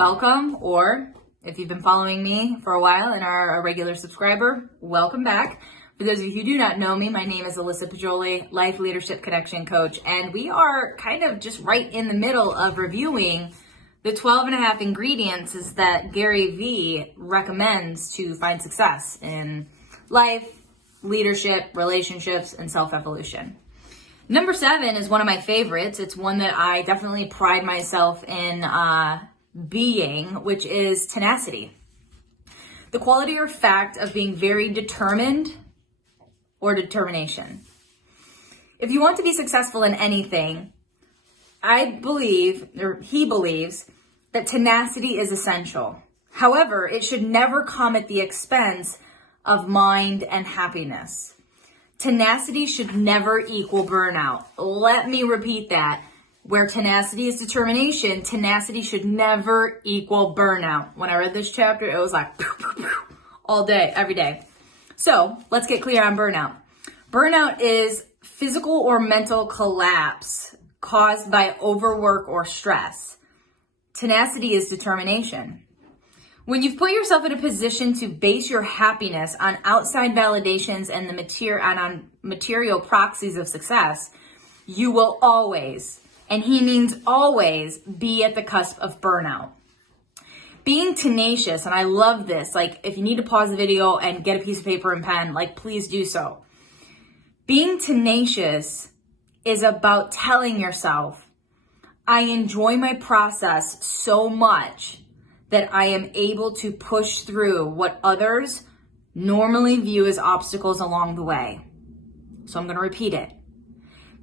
welcome, or if you've been following me for a while and are a regular subscriber, welcome back. For those of you who do not know me, my name is Alyssa Poggioli, Life Leadership Connection Coach, and we are kind of just right in the middle of reviewing the 12 and a half ingredients that Gary V recommends to find success in life, leadership, relationships, and self-evolution. Number 7 is one of my favorites. It's one that I definitely pride myself in being, which is tenacity. The quality or fact of being very determined or determination. If you want to be successful in anything, I believe, or he believes, that tenacity is essential. However, it should never come at the expense of mind and happiness. Tenacity should never equal burnout. Let me repeat that. Where tenacity is determination, tenacity should never equal burnout. When I read this chapter, it was like all day, every day. So let's get clear on burnout. Burnout is physical or mental collapse caused by overwork or stress. Tenacity is determination. When you've put yourself in a position to base your happiness on outside validations and on material proxies of success, you will always, and he means always, be at the cusp of burnout. Being tenacious, and I love this, like if you need to pause the video and get a piece of paper and pen, like please do so. Being tenacious is about telling yourself, I enjoy my process so much that I am able to push through what others normally view as obstacles along the way. So I'm going to repeat it.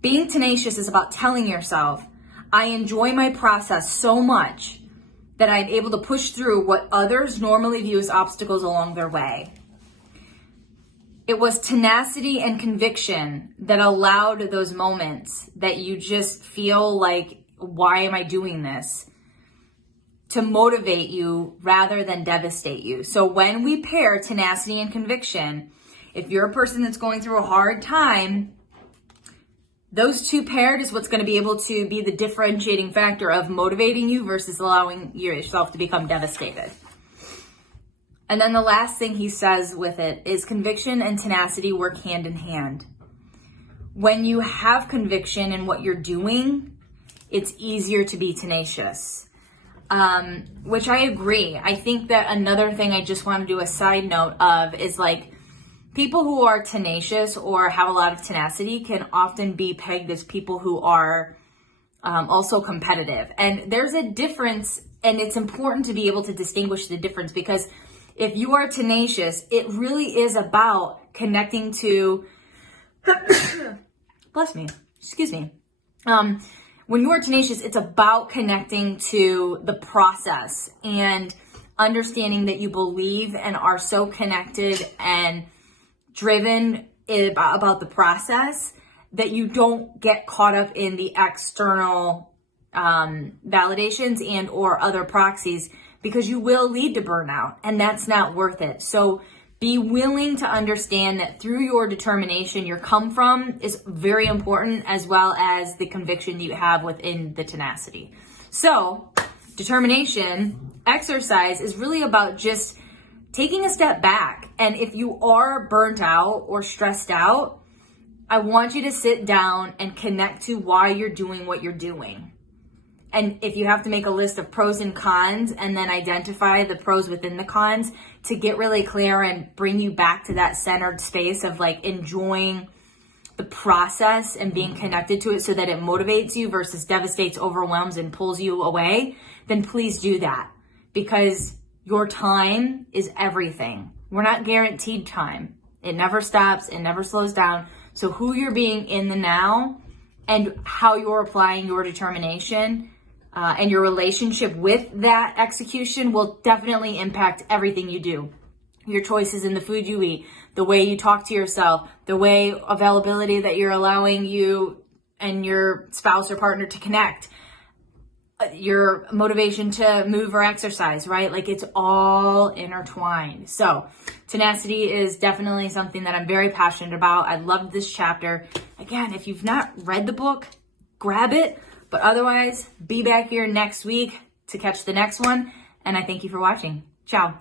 Being tenacious is about telling yourself, I enjoy my process so much that I'm able to push through what others normally view as obstacles along their way. It was tenacity and conviction that allowed those moments that you just feel like, why am I doing this? To motivate you rather than devastate you. So when we pair tenacity and conviction, if you're a person that's going through a hard time, those two paired is what's going to be able to be the differentiating factor of motivating you versus allowing yourself to become devastated. And then the last thing he says with it is conviction and tenacity work hand in hand. When you have conviction in what you're doing, it's easier to be tenacious. Which I agree. I think that another thing I just want to do a side note of is like people who are tenacious or have a lot of tenacity can often be pegged as people who are also competitive. And there's a difference, and it's important to be able to distinguish the difference, because if you are tenacious, it really is about connecting to, bless me, excuse me. When you are tenacious, it's about connecting to the process and understanding that you believe and are so connected and driven about the process that you don't get caught up in the external validations and or other proxies, because you will lead to burnout, and that's not worth it. So be willing to understand that through your determination, your come from is very important, as well as the conviction that you have within the tenacity. So determination exercise is really about just taking a step back. And if you are burnt out or stressed out, I want you to sit down and connect to why you're doing what you're doing. And if you have to make a list of pros and cons and then identify the pros within the cons to get really clear and bring you back to that centered space of like enjoying the process and being connected to it so that it motivates you versus devastates, overwhelms, and pulls you away, then please do that, because your time is everything. We're not guaranteed time. It never stops. It never slows down. So who you're being in the now and how you're applying your determination and your relationship with that execution will definitely impact everything you do. Your choices in the food you eat, the way you talk to yourself, the way availability that you're allowing you and your spouse or partner to connect, your motivation to move or exercise, right? Like it's all intertwined. So tenacity is definitely something that I'm very passionate about. I loved this chapter. Again, if you've not read the book, grab it. But otherwise, be back here next week to catch the next one. And I thank you for watching. Ciao.